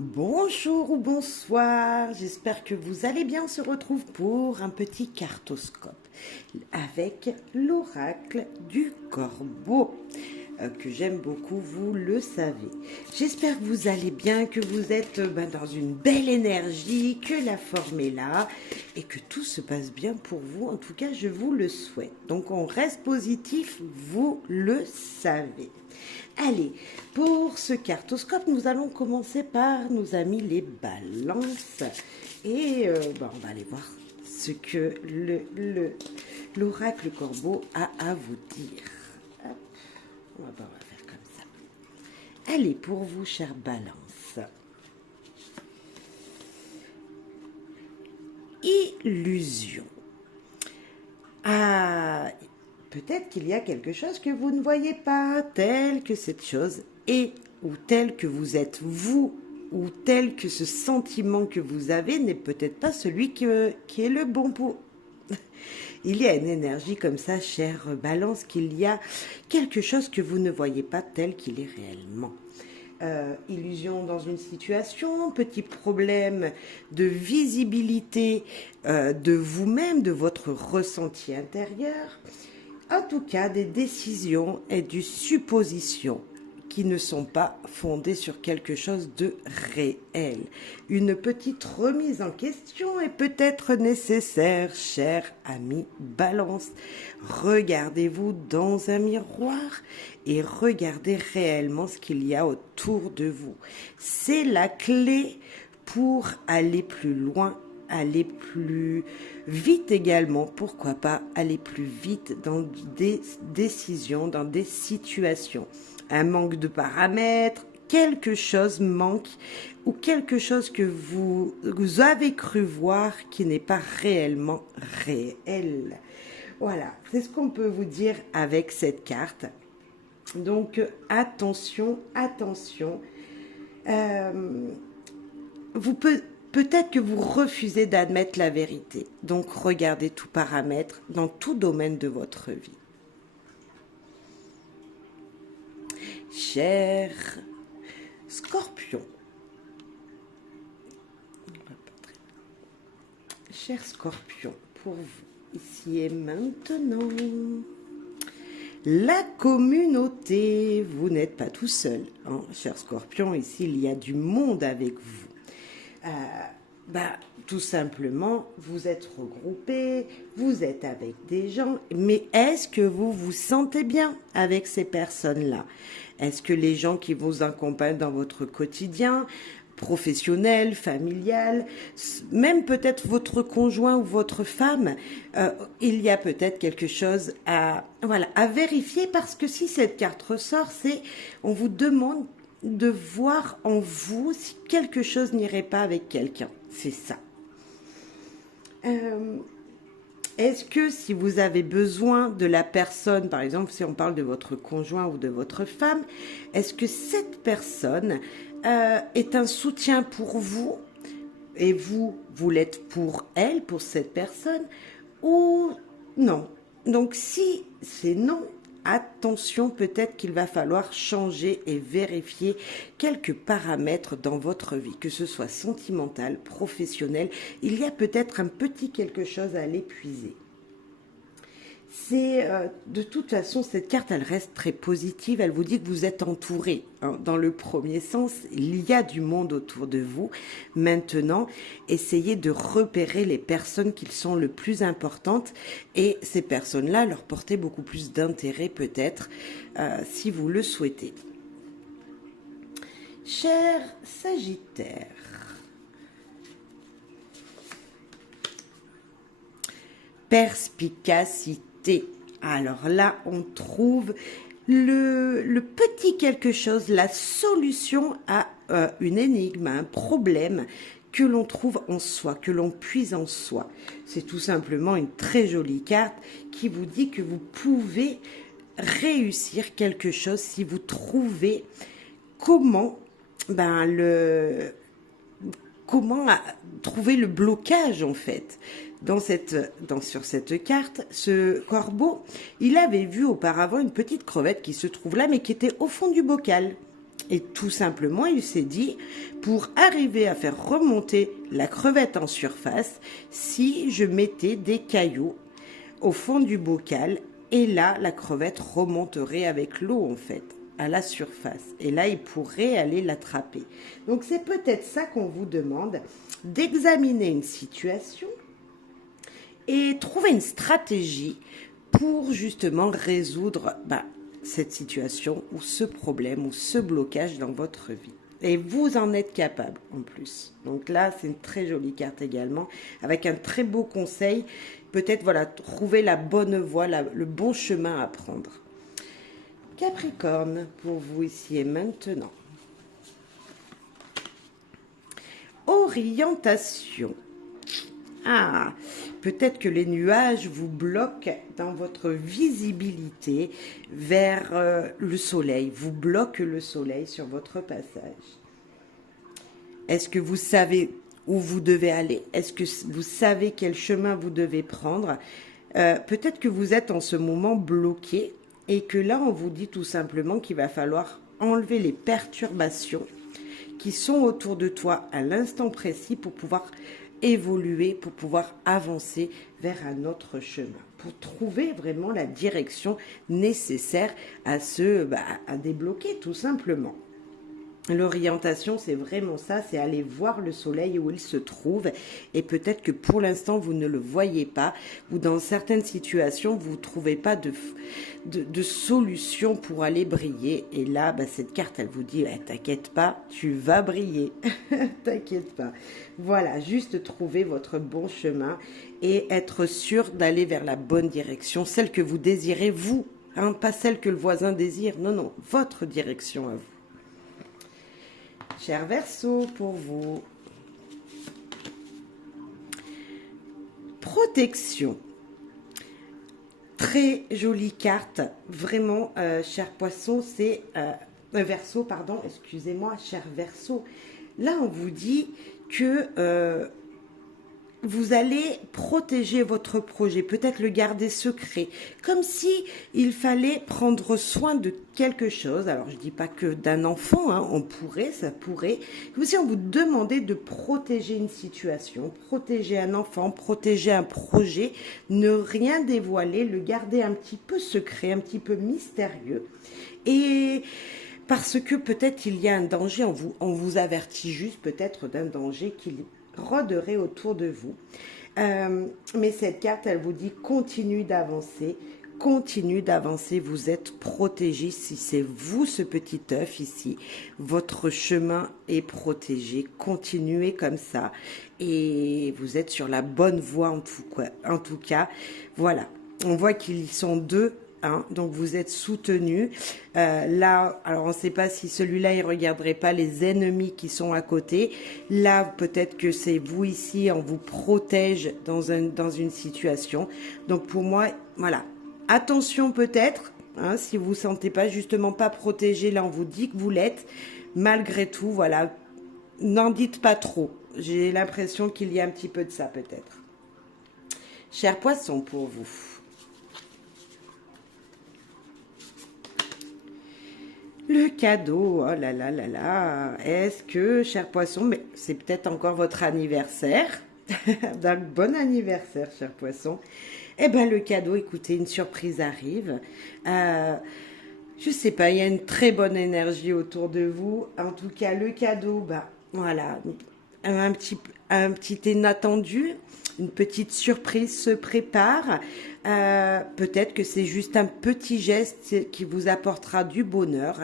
Bonjour ou bonsoir, j'espère que vous allez bien. On se retrouve pour un petit cartoscope avec l'oracle du corbeau que j'aime beaucoup, vous le savez. J'espère que vous allez bien, que vous êtes dans une belle énergie, que la forme est là et que tout se passe bien pour vous. En tout cas, je vous le souhaite. Donc on reste positif, vous le savez. Allez, pour ce cartoscope, nous allons commencer par nos amis les balances. Et on va aller voir ce que l'oracle corbeau a à vous dire. Hop, on va faire comme ça. Allez, pour vous, chère balance. Illusion. Ah, peut-être qu'il y a quelque chose que vous ne voyez pas, tel que cette chose est, ou tel que vous êtes vous, ou tel que ce sentiment que vous avez n'est peut-être pas celui qui est le bon pour. Il y a une énergie comme ça, chère balance, qu'il y a quelque chose que vous ne voyez pas tel qu'il est réellement. Illusion dans une situation, petit problème de visibilité de vous-même, de votre ressenti intérieur. En tout cas, des décisions et des suppositions qui ne sont pas fondées sur quelque chose de réel. Une petite remise en question est peut-être nécessaire, cher ami Balance. Regardez-vous dans un miroir et regardez réellement ce qu'il y a autour de vous. C'est la clé pour aller plus loin, aller plus vite également, pourquoi pas aller plus vite dans des décisions, dans des situations. Un manque de paramètres, quelque chose manque ou quelque chose que vous avez cru voir qui n'est pas réellement réel. Voilà, c'est ce qu'on peut vous dire avec cette carte. Donc attention, attention. Peut-être que vous refusez d'admettre la vérité. Donc regardez tout paramètre dans tout domaine de votre vie. Cher Scorpion. Cher Scorpion, pour vous, ici et maintenant. La communauté, vous n'êtes pas tout seul, hein, cher Scorpion, ici il y a du monde avec vous. Tout simplement, vous êtes regroupés, vous êtes avec des gens, mais est-ce que vous vous sentez bien avec ces personnes-là? Est-ce que les gens qui vous accompagnent dans votre quotidien, professionnel, familial, même peut-être votre conjoint ou votre femme, il y a peut-être quelque chose à vérifier, parce que si cette carte ressort, on vous demande de voir en vous si quelque chose n'irait pas avec quelqu'un. C'est ça. Est-ce que si vous avez besoin de la personne, par exemple, si on parle de votre conjoint ou de votre femme, est-ce que cette personne est un soutien pour vous et vous l'êtes pour elle, pour cette personne, ou non? Donc si c'est non, attention, peut-être qu'il va falloir changer et vérifier quelques paramètres dans votre vie, que ce soit sentimental, professionnel. Il y a peut-être un petit quelque chose à l'épuiser. De toute façon, cette carte, elle reste très positive. Elle vous dit que vous êtes entouré, hein. Dans le premier sens, il y a du monde autour de vous. Maintenant, essayez de repérer les personnes qui sont le plus importantes, et ces personnes-là, leur porter beaucoup plus d'intérêt peut-être, si vous le souhaitez. Cher Sagittaire, perspicacité. Alors là, on trouve le petit quelque chose, la solution à une énigme, à un problème que l'on trouve en soi, que l'on puise en soi. C'est tout simplement une très jolie carte qui vous dit que vous pouvez réussir quelque chose si vous trouvez comment trouver le blocage, en fait. Sur cette carte, ce corbeau, il avait vu auparavant une petite crevette qui se trouve là, mais qui était au fond du bocal. Et tout simplement, il s'est dit, pour arriver à faire remonter la crevette en surface, si je mettais des cailloux au fond du bocal, et là, la crevette remonterait avec l'eau, en fait, à la surface. Et là, il pourrait aller l'attraper. Donc, c'est peut-être ça qu'on vous demande, d'examiner une situation et trouver une stratégie pour justement résoudre cette situation ou ce problème ou ce blocage dans votre vie. Et vous en êtes capable en plus. Donc là, c'est une très jolie carte également, avec un très beau conseil. Peut-être, voilà, trouver la bonne voie, le bon chemin à prendre. Capricorne, pour vous ici et maintenant. Orientation. Ah, peut-être que les nuages vous bloquent dans votre visibilité vers le soleil, vous bloquent le soleil sur votre passage. Est-ce que vous savez où vous devez aller? Est-ce que vous savez quel chemin vous devez prendre? Peut-être que vous êtes en ce moment bloqué et que là, on vous dit tout simplement qu'il va falloir enlever les perturbations qui sont autour de toi à l'instant précis pour pouvoir évoluer, pour pouvoir avancer vers un autre chemin, pour trouver vraiment la direction nécessaire à débloquer tout simplement. L'orientation, c'est vraiment ça, c'est aller voir le soleil où il se trouve, et peut-être que pour l'instant vous ne le voyez pas, ou dans certaines situations vous ne trouvez pas de solution pour aller briller, et là cette carte elle vous dit t'inquiète pas, tu vas briller. T'inquiète pas, voilà, juste trouver votre bon chemin et être sûr d'aller vers la bonne direction, celle que vous désirez vous, pas celle que le voisin désire, non, votre direction à vous. Cher Verseau, pour vous. Protection. Très jolie carte. Vraiment, cher Poisson, c'est... Verseau, pardon, excusez-moi, cher Verseau. Là, on vous dit que vous allez protéger votre projet, peut-être le garder secret, comme si il fallait prendre soin de quelque chose. Alors, je ne dis pas que d'un enfant, ça pourrait, comme si on vous demandait de protéger une situation, protéger un enfant, protéger un projet, ne rien dévoiler, le garder un petit peu secret, un petit peu mystérieux. Et parce que peut-être il y a un danger, on vous avertit juste peut-être d'un danger qu'il rôderait autour de vous. Mais cette carte, elle vous dit continue d'avancer, vous êtes protégé. Si c'est vous ce petit œuf ici, votre chemin est protégé, continuez comme ça et vous êtes sur la bonne voie en tout cas. Voilà, on voit qu'ils sont deux. Donc vous êtes soutenu. Là, alors on ne sait pas si celui-là il regarderait pas les ennemis qui sont à côté. Là, peut-être que c'est vous ici, on vous protège dans une situation. Donc pour moi, voilà, attention peut-être. Si vous ne vous sentez pas justement pas protégé, là on vous dit que vous l'êtes. Malgré tout, voilà, n'en dites pas trop. J'ai l'impression qu'il y a un petit peu de ça peut-être. Cher Poisson, pour vous. Le cadeau, oh là là là là, est-ce que, cher Poisson, mais c'est peut-être encore votre anniversaire, donc bon anniversaire, cher Poisson. Eh bien, le cadeau, écoutez, une surprise arrive. Je sais pas, il y a une très bonne énergie autour de vous. En tout cas, le cadeau, voilà, un petit inattendu, une petite surprise se prépare. Peut-être que c'est juste un petit geste qui vous apportera du bonheur,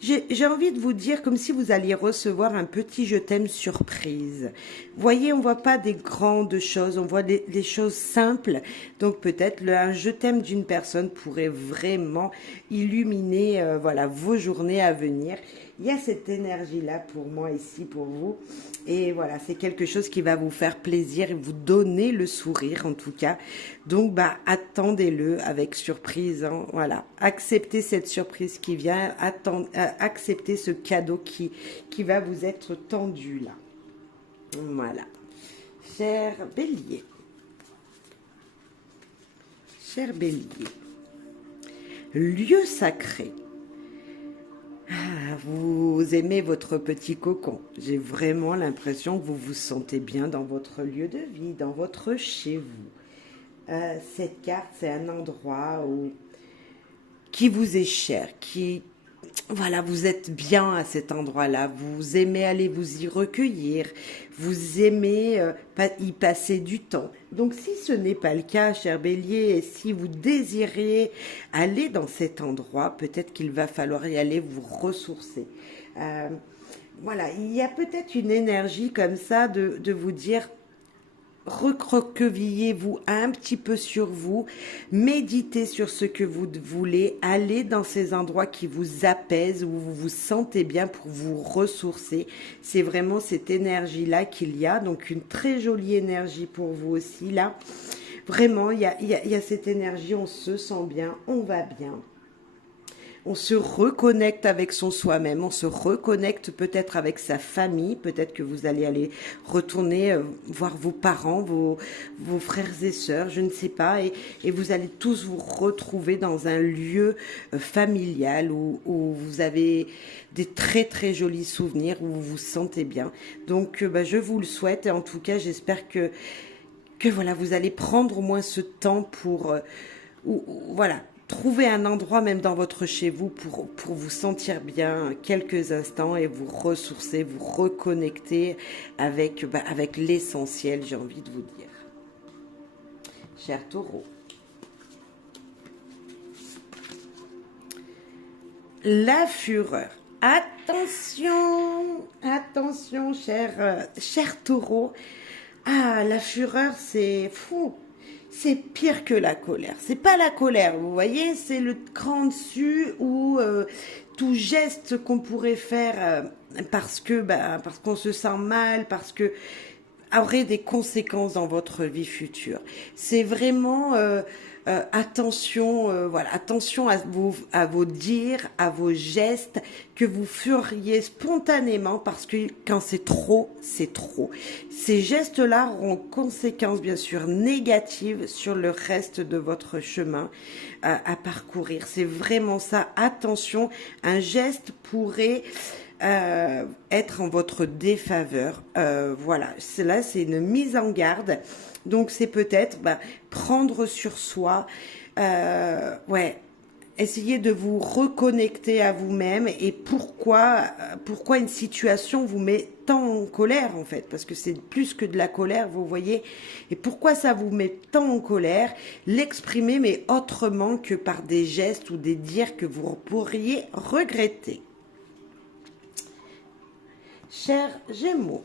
j'ai envie de vous dire comme si vous alliez recevoir un petit je t'aime surprise. Vous voyez, on voit pas des grandes choses, on voit des choses simples. Donc peut-être un je t'aime d'une personne pourrait vraiment illuminer vos journées à venir. Il y a cette énergie-là pour moi ici, pour vous. Et voilà, c'est quelque chose qui va vous faire plaisir et vous donner le sourire en tout cas. Donc, attendez-le avec surprise. Voilà, acceptez cette surprise qui vient, acceptez ce cadeau qui va vous être tendu là. Voilà. Cher Bélier. Cher Bélier. Lieu sacré. Ah, vous aimez votre petit cocon. J'ai vraiment l'impression que vous vous sentez bien dans votre lieu de vie, dans votre chez vous. Cette carte, c'est un endroit qui vous est cher, voilà, vous êtes bien à cet endroit-là, vous aimez aller vous y recueillir, vous aimez y passer du temps. Donc si ce n'est pas le cas, cher Bélier, et si vous désirez aller dans cet endroit, peut-être qu'il va falloir y aller vous ressourcer. Euh, voilà, il y a peut-être une énergie comme ça de vous dire recroquevillez-vous un petit peu sur vous, méditez sur ce que vous voulez, allez dans ces endroits qui vous apaisent, où vous vous sentez bien pour vous ressourcer. C'est vraiment cette énergie-là qu'il y a, donc une très jolie énergie pour vous aussi là. Vraiment, il y a cette énergie, on se sent bien, on va bien. On se reconnecte avec son soi-même, on se reconnecte peut-être avec sa famille, peut-être que vous allez aller retourner voir vos parents, vos frères et sœurs, je ne sais pas, et vous allez tous vous retrouver dans un lieu familial où vous avez des très très jolis souvenirs, où vous vous sentez bien. Donc je vous le souhaite et en tout cas j'espère que voilà, vous allez prendre au moins ce temps pour voilà, trouver un endroit même dans votre chez vous pour vous sentir bien quelques instants et vous ressourcer, vous reconnecter avec l'essentiel, j'ai envie de vous dire. Cher Taureau, la fureur. Attention, attention, cher Taureau. Ah, la fureur, c'est fou. C'est pire que la colère. C'est pas la colère, vous voyez, c'est le cran dessus où tout geste qu'on pourrait faire parce qu'on se sent mal, parce que aurait des conséquences dans votre vie future. C'est vraiment attention, voilà, attention à vos dires, à vos gestes que vous feriez spontanément parce que quand c'est trop, c'est trop. Ces gestes-là auront conséquences bien sûr négatives sur le reste de votre chemin à parcourir. C'est vraiment ça. Attention, un geste pourrait être en votre défaveur. Voilà, c'est une mise en garde. Donc c'est peut-être prendre sur soi, ouais, essayer de vous reconnecter à vous-même et pourquoi une situation vous met tant en colère en fait, parce que c'est plus que de la colère, vous voyez, et pourquoi ça vous met tant en colère, l'exprimer mais autrement que par des gestes ou des dires que vous pourriez regretter. Chers Gémeaux,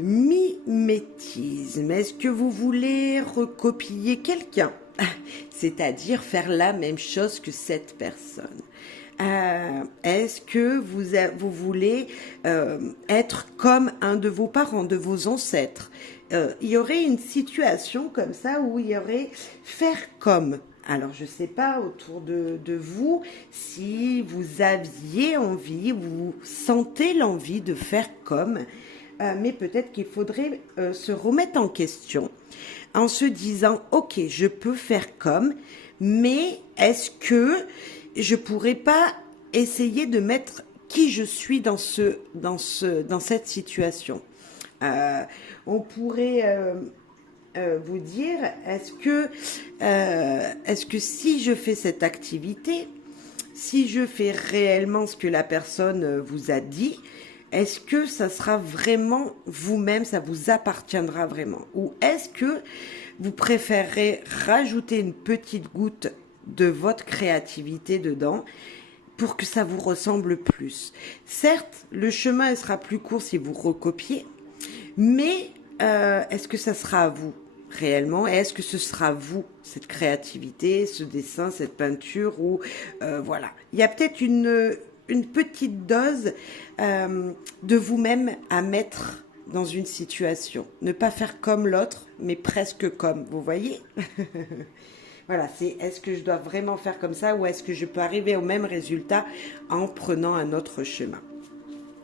mimétisme. Est-ce que vous voulez recopier quelqu'un? C'est-à-dire faire la même chose que cette personne. Est-ce que vous voulez être comme un de vos parents, de vos ancêtres? Il y aurait une situation comme ça où il y aurait faire comme. Alors, je ne sais pas autour de vous si vous aviez envie, vous sentez l'envie de faire comme, mais peut-être qu'il faudrait se remettre en question en se disant, ok, je peux faire comme, mais est-ce que je pourrais pas essayer de mettre qui je suis dans cette situation? On pourrait vous dire, est-ce que si je fais cette activité, si je fais réellement ce que la personne vous a dit, est-ce que ça sera vraiment vous-même, ça vous appartiendra vraiment? Ou est-ce que vous préférez rajouter une petite goutte de votre créativité dedans pour que ça vous ressemble plus? Certes, le chemin sera plus court si vous recopiez, mais est-ce que ça sera à vous réellement? Et est-ce que ce sera vous, cette créativité, ce dessin, cette peinture ou voilà. Il y a peut-être une petite dose de vous-même à mettre dans une situation. Ne pas faire comme l'autre, mais presque comme, vous voyez? Voilà, c'est est-ce que je dois vraiment faire comme ça ou est-ce que je peux arriver au même résultat en prenant un autre chemin?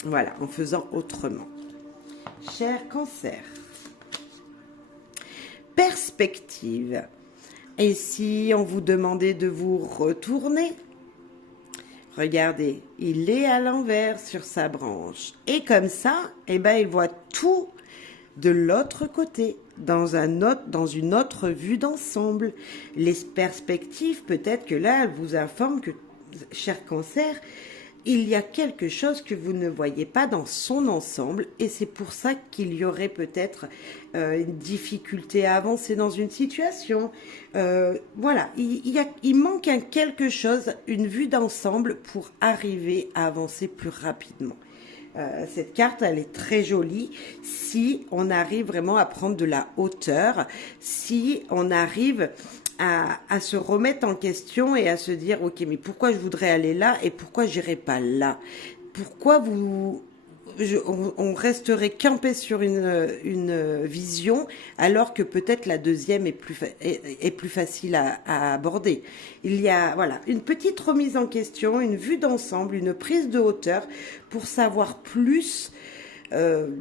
Voilà, en faisant autrement. Cher Cancer. Perspective. Et si on vous demandait de vous retourner, regardez, il est à l'envers sur sa branche. Et comme ça, eh ben, il voit tout de l'autre côté, dans une autre vue d'ensemble. Les perspectives, peut-être que là, elles vous informent que, cher Cancer, il y a quelque chose que vous ne voyez pas dans son ensemble et c'est pour ça qu'il y aurait peut-être une difficulté à avancer dans une situation. Voilà, il manque quelque chose, une vue d'ensemble pour arriver à avancer plus rapidement. Cette carte, elle est très jolie si on arrive vraiment à prendre de la hauteur, si on arrive à se remettre en question et à se dire, ok, mais pourquoi je voudrais aller là et pourquoi j'irai pas là? Pourquoi on resterait campé sur une vision alors que peut-être la deuxième est plus facile à aborder. Il y a voilà une petite remise en question, une vue d'ensemble, une prise de hauteur pour savoir plus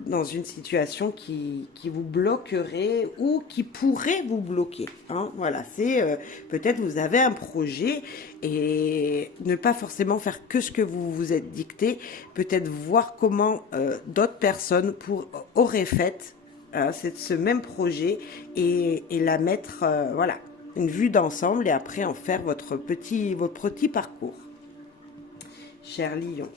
dans une situation qui vous bloquerait ou qui pourrait vous bloquer. Hein. Voilà, c'est peut-être vous avez un projet et ne pas forcément faire que ce que vous vous êtes dicté, peut-être voir comment d'autres personnes auraient fait ce même projet et la mettre, voilà, une vue d'ensemble et après en faire votre petit parcours. Cher Lion.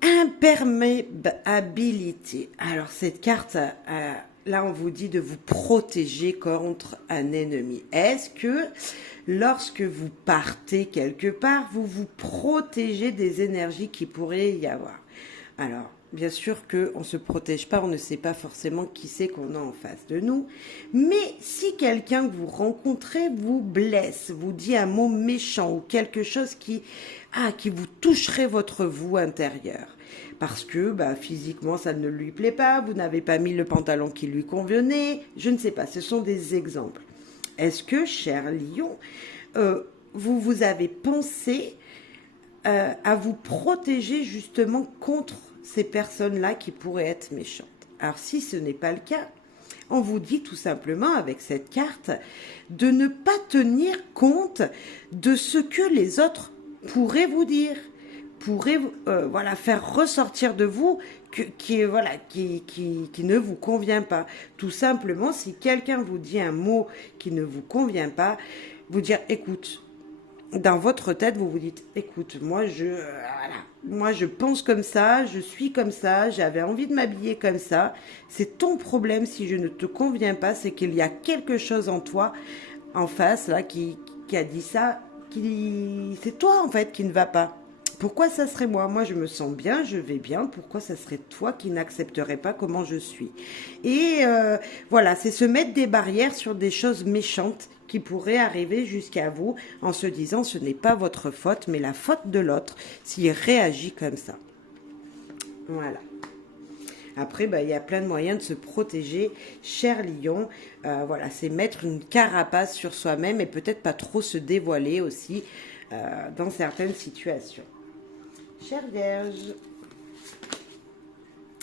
Imperméabilité. Alors cette carte, là on vous dit de vous protéger contre un ennemi. Est-ce que lorsque vous partez quelque part, vous vous protégez des énergies qui pourraient y avoir? Alors, bien sûr qu'on ne se protège pas, on ne sait pas forcément qui c'est qu'on a en face de nous. Mais si quelqu'un que vous rencontrez vous blesse, vous dit un mot méchant ou quelque chose qui vous toucherait votre vous intérieur, parce que physiquement ça ne lui plaît pas, vous n'avez pas mis le pantalon qui lui convenait, je ne sais pas, ce sont des exemples. Est-ce que, cher Lion, vous avez pensé à vous protéger justement contre ces personnes-là qui pourraient être méchantes? Alors si ce n'est pas le cas, on vous dit tout simplement avec cette carte de ne pas tenir compte de ce que les autres pourraient vous dire, pourraient voilà, faire ressortir de vous qui ne vous convient pas. Tout simplement, si quelqu'un vous dit un mot qui ne vous convient pas, vous dire écoute, dans votre tête, vous vous dites, écoute, moi je pense comme ça, je suis comme ça, j'avais envie de m'habiller comme ça. C'est ton problème si je ne te conviens pas, c'est qu'il y a quelque chose en toi, en face, là, qui a dit ça, c'est toi en fait qui ne va pas. Pourquoi ça serait moi? Moi, je me sens bien, je vais bien. Pourquoi ça serait toi qui n'accepterais pas comment je suis? Et voilà, c'est se mettre des barrières sur des choses méchantes qui pourraient arriver jusqu'à vous en se disant ce n'est pas votre faute, mais la faute de l'autre s'il réagit comme ça. Voilà. Après, il y a plein de moyens de se protéger, cher Lion. Voilà, c'est mettre une carapace sur soi-même et peut-être pas trop se dévoiler aussi dans certaines situations. Chère Vierge,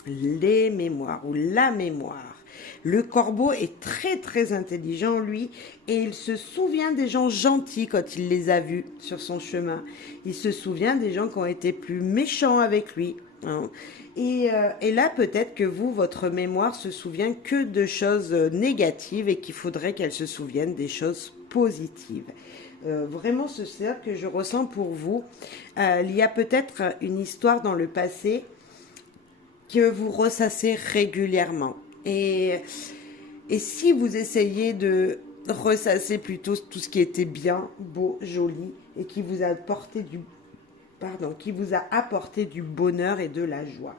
les mémoires ou la mémoire. Le corbeau est très très intelligent, lui, et il se souvient des gens gentils quand il les a vus sur son chemin. Il se souvient des gens qui ont été plus méchants avec lui. Hein. Et là, peut-être que vous, votre mémoire se souvient que de choses négatives et qu'il faudrait qu'elle se souvienne des choses positives. Vraiment, c'est ça que je ressens pour vous. Il y a peut-être une histoire dans le passé que vous ressassez régulièrement. Et si vous essayez de ressasser plutôt tout ce qui était bien, beau, joli et qui vous a apporté du bonheur et de la joie.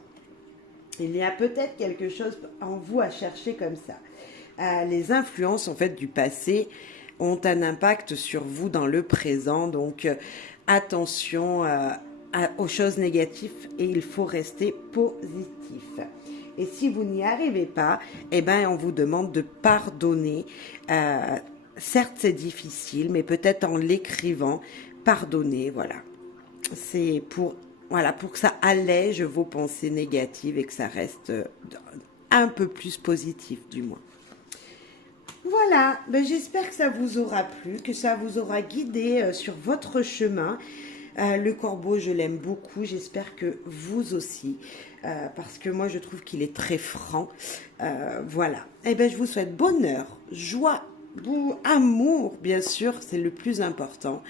Il y a peut-être quelque chose en vous à chercher comme ça. Les influences en fait du passé ont un impact sur vous dans le présent, donc attention aux choses négatives et il faut rester positif. Et si vous n'y arrivez pas, on vous demande de pardonner. Certes, c'est difficile, mais peut-être en l'écrivant, pardonner, voilà. C'est pour que ça allège vos pensées négatives et que ça reste un peu plus positif, du moins. Voilà, ben, j'espère que ça vous aura plu, que ça vous aura guidé sur votre chemin. Le corbeau, je l'aime beaucoup, j'espère que vous aussi, parce que moi je trouve qu'il est très franc. Voilà, et ben, je vous souhaite bonheur, joie, amour, bien sûr, c'est le plus important.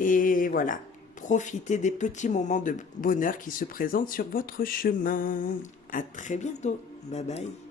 Et voilà, profitez des petits moments de bonheur qui se présentent sur votre chemin. À très bientôt, bye bye.